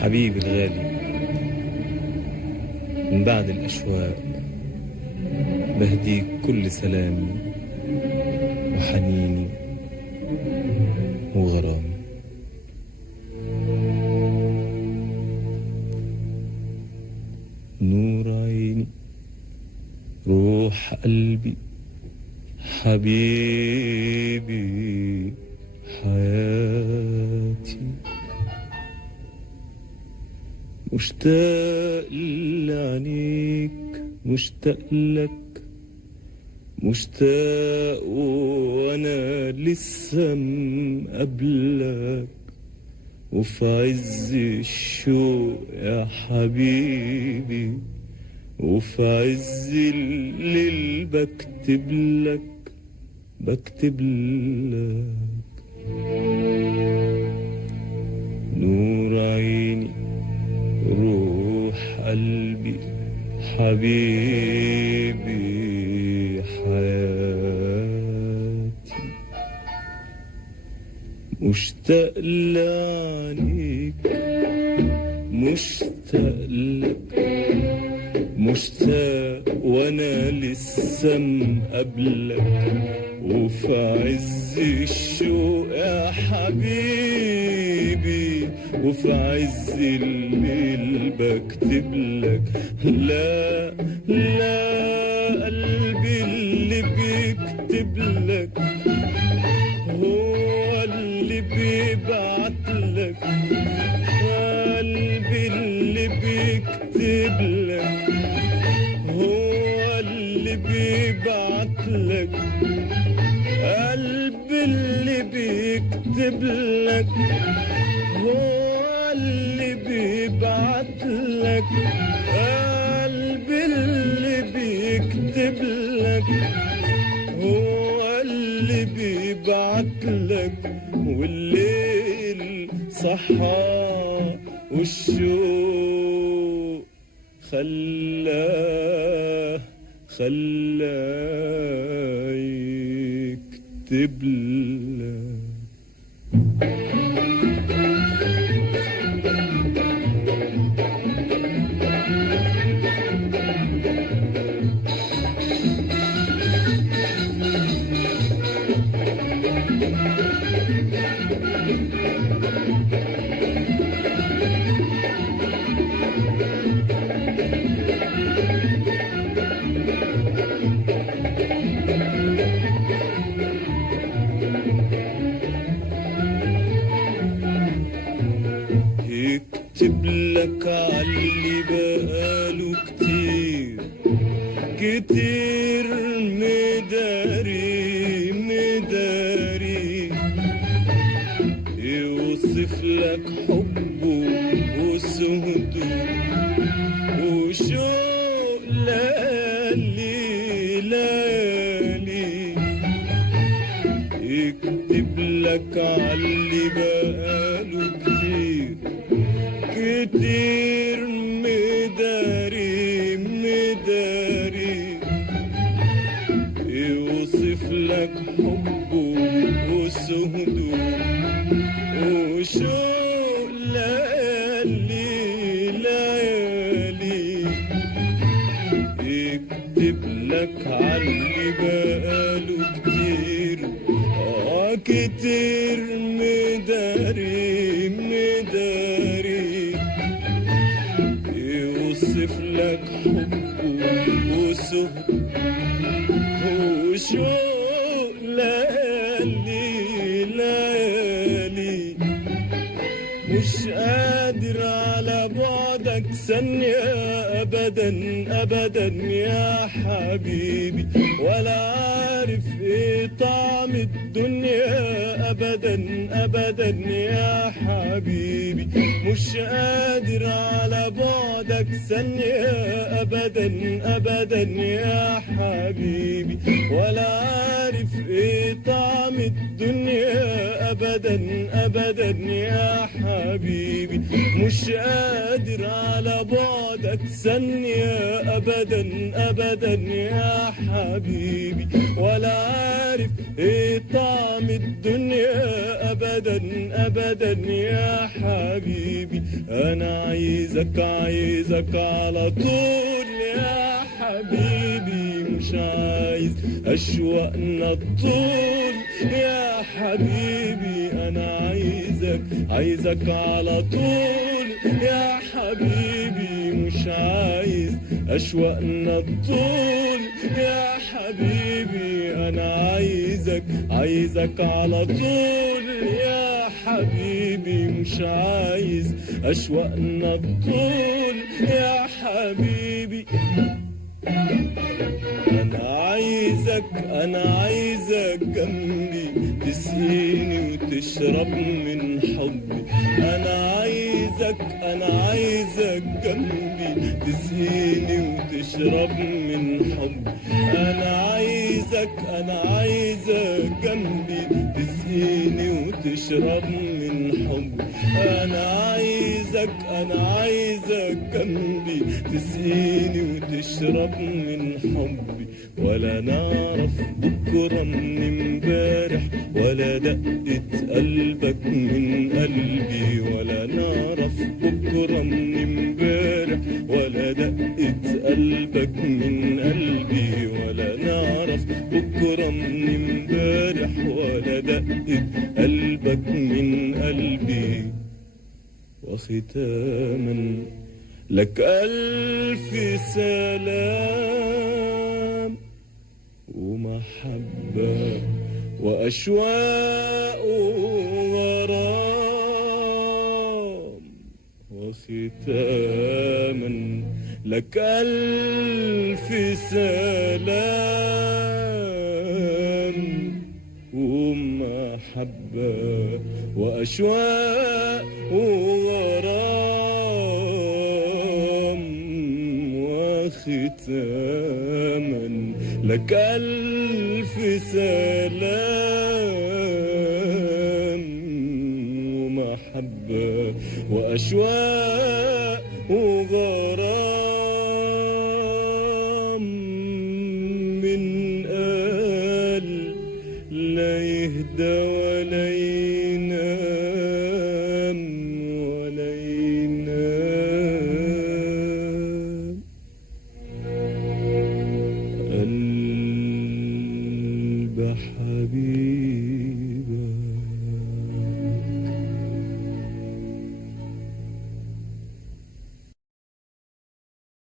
حبيبي الغالي، من بعد الأشواق بهديك كل سلامي وحنيني وغرامي. نور عيني، روح قلبي، حبيبي حياتي، مشتاق لعينيك، مشتاق لك، مشتاق وانا لسه مقابلك، وفي عز الشوق يا حبيبي، وفي عز الليل بكتب لك، بكتب لك. نور عيني، روح قلبي، حبيبي حياتي، مشتاق لعينيك، مشتاق لك، مشتاق وانا لسه مقابلك، وفي عز الشوق يا حبيبي، وفي عز الليل بكتب لك. لا لا، قلبي اللي بيكتب لك هو اللي بيبعت لك، قلبي اللي بيكتب لك هو اللي بيبعت لك، قلبي اللي بيكتب لك هو اللي بيبعت لك، قلبي اللي بيكتب لك هو اللي بيبعت لك. والليل صحى والشوق خلاه يكتب لك. يكتب لك عاللي بقاله كتير كتير، مداري مداري، يوصف لك حبه وسهده وشوق ليالي ليالي، يكتب لك عاللي بقاله كتير كتير، مداري مداري، يوصف لك حبه وسهده وشوق ليالي ليالي، يكتب لك عاللي بقاله كتير كتير، مداري مداري، يوصف لك حبه وسهده وشوق ليالي ليالي، مش قادر على بعدك ثانية أبدا أبدا يا حبيبي، ولا عارف إيه طعم الدنيا أبدا أبدا يا حبيبي، مش قادر على بعدك ثانية أبدا أبدا يا حبيبي، ولا عارف إيه طعم الدنيا أبدا أبدا يا حبيبي، مش قادر على بعدك ثانية أبدا أبدا يا حبيبي، ولا عارف إيه طعم الدنيا الدنيا أبدا أبدا يا حبيبي. أنا عايزك عايزك على طول يا حبيبي، مش عايز أشواقنا الطول يا حبيبي. أنا عايزك عايزك على طول يا حبيبي، مش عايز أشواقنا الطول يا حبيبي. أنا عايزك عايزك على طول يا حبيبي، مش عايز أشواقنا الطول يا حبيبي. أنا عايزك جنبي، تسقيني وتشرب من حبي. أنا عايزك جنبي، تسقيني وتشرب من حبي. أنا عايزك جنبي، تسقيني وتشرب من حبي. أنا عايزك جنبي، تسقيني وتشرب من حبي. ولا نعرف بكرة من امبارح، ولا دقة قلبك من قلبي. ولا نعرف بكرة من امبارح، ولا دقة قلبك من قلبي. ولا نعرف بكرة من امبارح، ولا دقة قلبك من قلبي. وختاما لك ألف سلام، ومحبة وأشواق وغرام. وختاما لك ألف سلام، ومحبة وأشواق وغرام. وختاما لك ألف سلام، ومحبة وأشواق وغرام. من قال لا يهدى ولا ينام ولا ينام. قلب حبيبي